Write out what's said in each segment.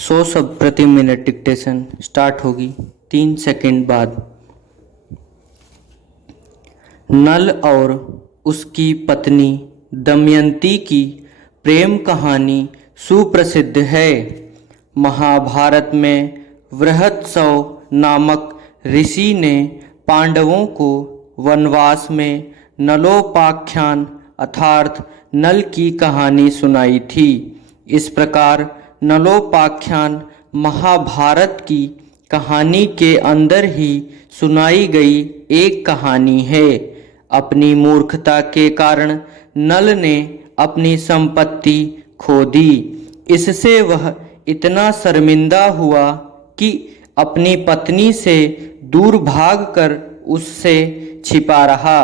100 शब्द प्रति minute dictation start होगी 3 सेकंड बाद। नल और उसकी पत्नी दमयंती की प्रेम कहानी सुप्रसिद्ध है। महाभारत में वृहत्सव नामक ऋषि ने पांडवों को वनवास में नलोपाख्यान अर्थात नल की कहानी सुनाई थी। इस प्रकार नलोपाख्यान महाभारत की कहानी के अंदर ही सुनाई गई एक कहानी है। अपनी मूर्खता के कारण नल ने अपनी संपत्ति खो दी। इससे वह इतना शर्मिंदा हुआ कि अपनी पत्नी से दूर भागकर उससे छिपा रहा।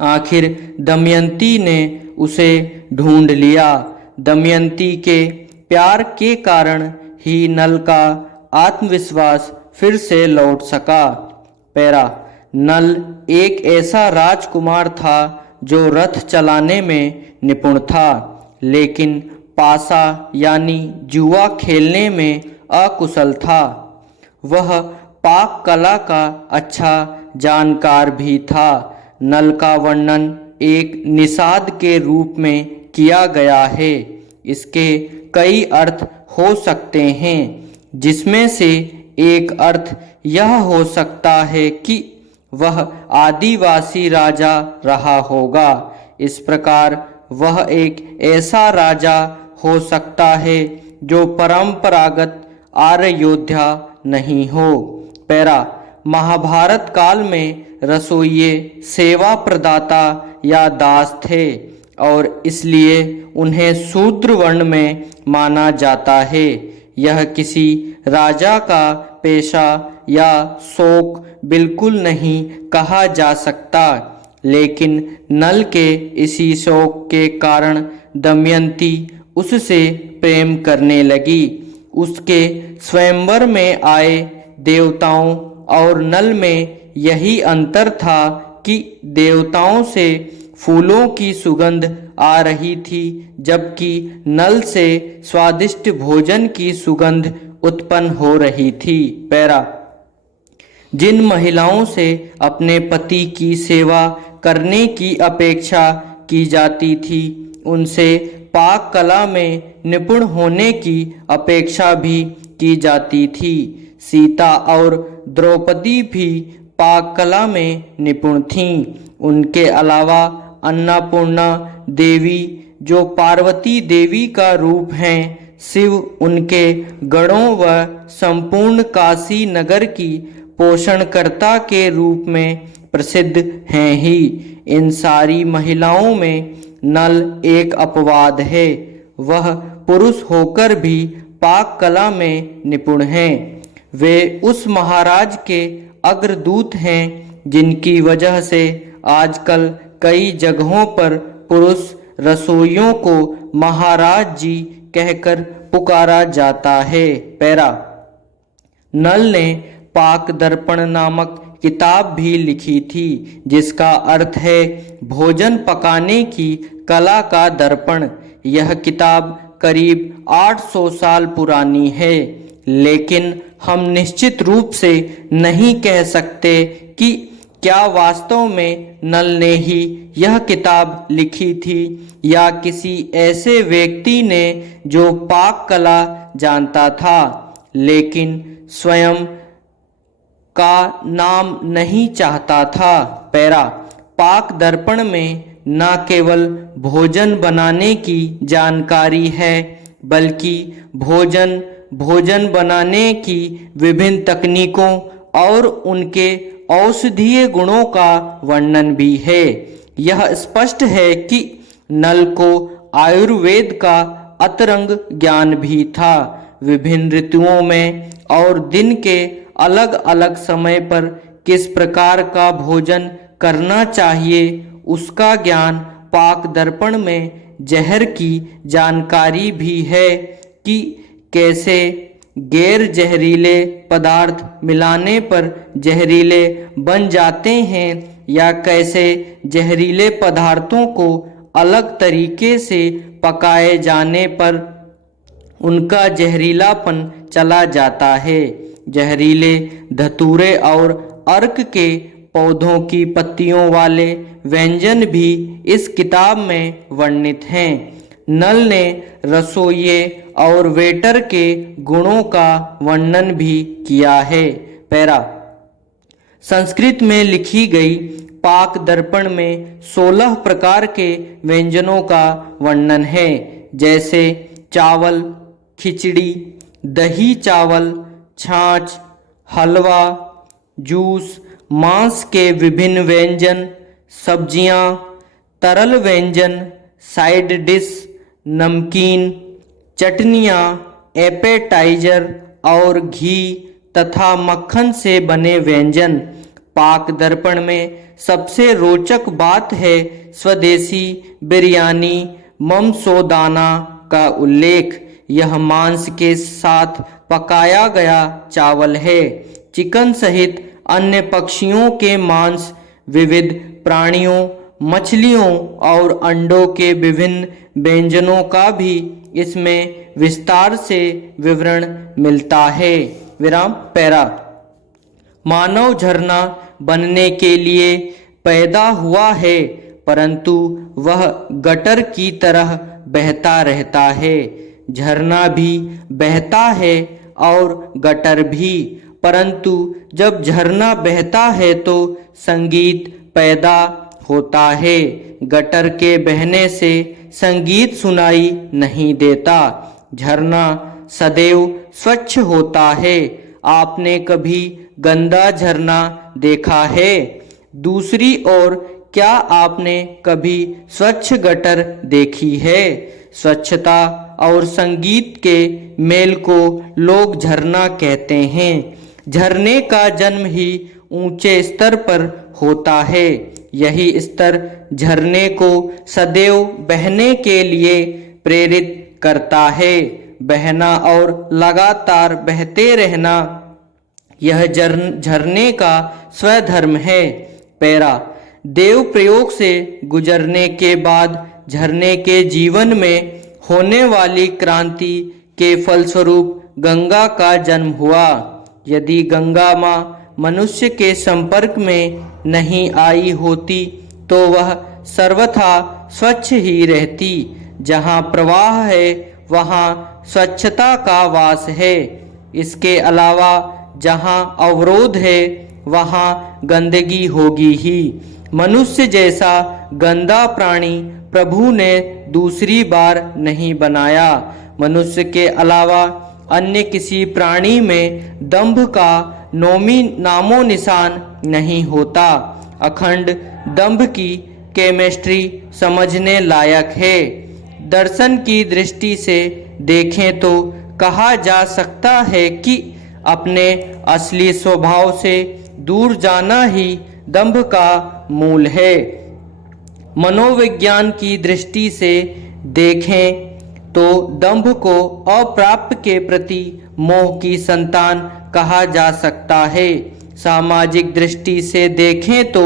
आखिर दमयंती ने उसे ढूंढ लिया। दमयंती के प्यार के कारण ही नल का आत्मविश्वास फिर से लौट सका। पैरा नल एक ऐसा राजकुमार था जो रथ चलाने में निपुण था, लेकिन पासा यानी जुआ खेलने में अकुशल था। वह पाक कला का अच्छा जानकार भी था। नल का वर्णन एक निषाद के रूप में किया गया है। इसके कई अर्थ हो सकते हैं, जिसमें से एक अर्थ यह हो सकता है कि वह आदिवासी राजा रहा होगा। इस प्रकार वह एक ऐसा राजा हो सकता है जो परंपरागत आर्य योद्धा नहीं हो। पैरा महाभारत काल में रसोइये सेवा प्रदाता या दास थे और इसलिए उन्हें शूद्र वर्ण में माना जाता है। यह किसी राजा का पेशा या शौक बिल्कुल नहीं कहा जा सकता, लेकिन नल के इसी शौक के कारण दमयंती उससे प्रेम करने लगी। उसके स्वयंवर में आए देवताओं और नल में यही अंतर था कि देवताओं से फूलों की सुगंध आ रही थी, जबकि नल से स्वादिष्ट भोजन की सुगंध उत्पन्न हो रही थी। पैरा जिन महिलाओं से अपने पति की सेवा करने की अपेक्षा की जाती थी, उनसे पाक कला में निपुण होने की अपेक्षा भी की जाती थी। सीता और द्रौपदी भी पाक कला में निपुण थीं। उनके अलावा अन्नपूर्णा देवी, जो पार्वती देवी का रूप हैं, शिव उनके गणों व संपूर्ण काशी नगर की पोषणकर्ता के रूप में प्रसिद्ध हैं ही। इन सारी महिलाओं में नल एक अपवाद है। वह पुरुष होकर भी पाक कला में निपुण हैं। वे उस महाराज के अग्रदूत हैं जिनकी वजह से आजकल कई जगहों पर पुरुष रसोइयों को महाराज जी कहकर पुकारा जाता है। पैरा नल ने पाक दर्पण नामक किताब भी लिखी थी, जिसका अर्थ है भोजन पकाने की कला का दर्पण। यह किताब करीब 800 साल पुरानी है, लेकिन हम निश्चित रूप से नहीं कह सकते कि क्या वास्तव में नल ने ही यह किताब लिखी थी या किसी ऐसे व्यक्ति ने जो पाक कला जानता था लेकिन स्वयं का नाम नहीं चाहता था। पैरा पाक दर्पण में न केवल भोजन बनाने की जानकारी है, बल्कि भोजन बनाने की विभिन्न तकनीकों और उनके औषधीय गुणों का वर्णन भी है। यह स्पष्ट है कि नल को आयुर्वेद का अतरंग ज्ञान भी था। विभिन्न ऋतुओं में और दिन के अलग अलग समय पर किस प्रकार का भोजन करना चाहिए, उसका ज्ञान पाक दर्पण में जहर की जानकारी भी है कि कैसे गैर जहरीले पदार्थ मिलाने पर जहरीले बन जाते हैं या कैसे जहरीले पदार्थों को अलग तरीके से पकाए जाने पर उनका जहरीलापन चला जाता है। जहरीले धतूरे और अर्क के पौधों की पत्तियों वाले व्यंजन भी इस किताब में वर्णित हैं। नल ने रसोइये और वेटर के गुणों का वर्णन भी किया है। पैरा, संस्कृत में लिखी गई पाक दर्पण में 16 प्रकार के व्यंजनों का वर्णन है, जैसे चावल, खिचड़ी, दही चावल, छाछ, हलवा, जूस, मांस के विभिन्न व्यंजन, सब्जियां, तरल व्यंजन, साइड डिश, नमकीन, चटनियाँ, एपेटाइजर और घी तथा मक्खन से बने व्यंजन। पाक दर्पण में सबसे रोचक बात है स्वदेशी बिरयानी ममसोदाना का उल्लेख। यह मांस के साथ पकाया गया चावल है। चिकन सहित अन्य पक्षियों के मांस, विविध प्राणियों, मछलियों और अंडों के विभिन्न व्यंजनों का भी इसमें विस्तार से विवरण मिलता है। विराम। पैरा, मानव झरना बनने के लिए पैदा हुआ है, परंतु वह गटर की तरह बहता रहता है। झरना भी बहता है और गटर भी, परंतु जब झरना बहता है तो संगीत पैदा होता है। गटर के बहने से संगीत सुनाई नहीं देता। झरना सदैव स्वच्छ होता है। आपने कभी गंदा झरना देखा है? दूसरी ओर, क्या आपने कभी स्वच्छ गटर देखी है? स्वच्छता और संगीत के मेल को लोग झरना कहते हैं। झरने का जन्म ही ऊंचे स्तर पर होता है। यही स्तर झरने को सदैव बहने के लिए प्रेरित करता है। बहना और लगातार बहते रहना, यह झरने का स्वधर्म है। पैरा, देव प्रयोग से गुजरने के बाद झरने के जीवन में होने वाली क्रांति के फलस्वरूप गंगा का जन्म हुआ। यदि गंगा माँ मनुष्य के संपर्क में नहीं आई होती तो वह सर्वथा स्वच्छ ही रहती। जहाँ प्रवाह है वहाँ स्वच्छता का वास है। इसके अलावा जहाँ अवरोध है वहाँ गंदगी होगी ही। मनुष्य जैसा गंदा प्राणी प्रभु ने दूसरी बार नहीं बनाया। मनुष्य के अलावा अन्य किसी प्राणी में दंभ का नामो निशान नहीं होता। अखंड दंभ की केमिस्ट्री समझने लायक है। दर्शन की दृष्टि से देखें तो कहा जा सकता है कि अपने असली स्वभाव से दूर जाना ही दंभ का मूल है। मनोविज्ञान की दृष्टि से देखें तो दंभ को अप्राप्य के प्रति मोह की संतान कहा जा सकता है। सामाजिक दृष्टि से देखें तो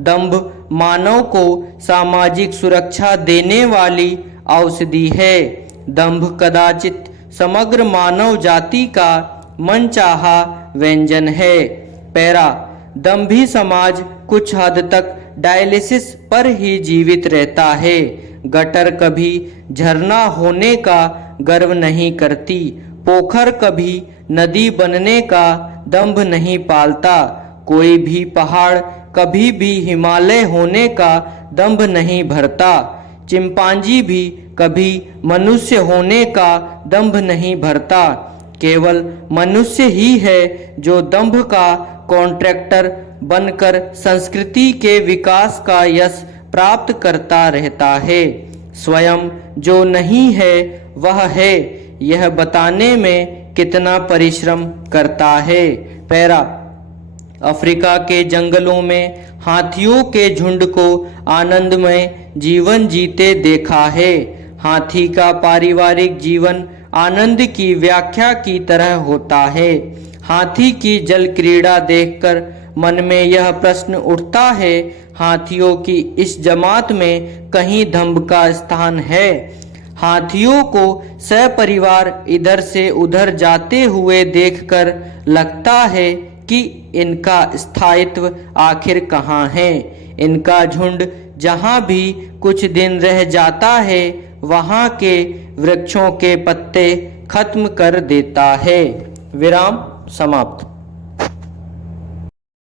दंभ मानव को सामाजिक सुरक्षा देने वाली औषधि है। दंभ कदाचित समग्र मानव जाति का मनचाहा व्यंजन है। पैरा, दंभी समाज कुछ हद तक डायलिसिस पर ही जीवित रहता है। गटर कभी झरना होने का गर्व नहीं करती। पोखर कभी नदी बनने का दंभ नहीं पालता। कोई भी पहाड़ कभी भी हिमालय होने का दंभ नहीं भरता। चिंपांजी भी कभी मनुष्य होने का दंभ नहीं भरता। केवल मनुष्य ही है जो दंभ का कॉन्ट्रैक्टर बनकर संस्कृति के विकास का यश प्राप्त करता रहता है। स्वयं जो नहीं है वह है, यह बताने में कितना परिश्रम करता है। पैरा, अफ्रीका के जंगलों में हाथियों के झुंड को आनंदमय जीवन जीते देखा है। हाथी का पारिवारिक जीवन आनंद की व्याख्या की तरह होता है। हाथी की जल क्रीड़ा देखकर मन में यह प्रश्न उठता है, हाथियों की इस जमात में कहीं दंभ का स्थान है? हाथियों को सपरिवार इधर से उधर जाते हुए देखकर लगता है कि इनका स्थायित्व आखिर कहाँ है। इनका झुंड जहाँ भी कुछ दिन रह जाता है वहाँ के वृक्षों के पत्ते खत्म कर देता है। विराम समाप्त।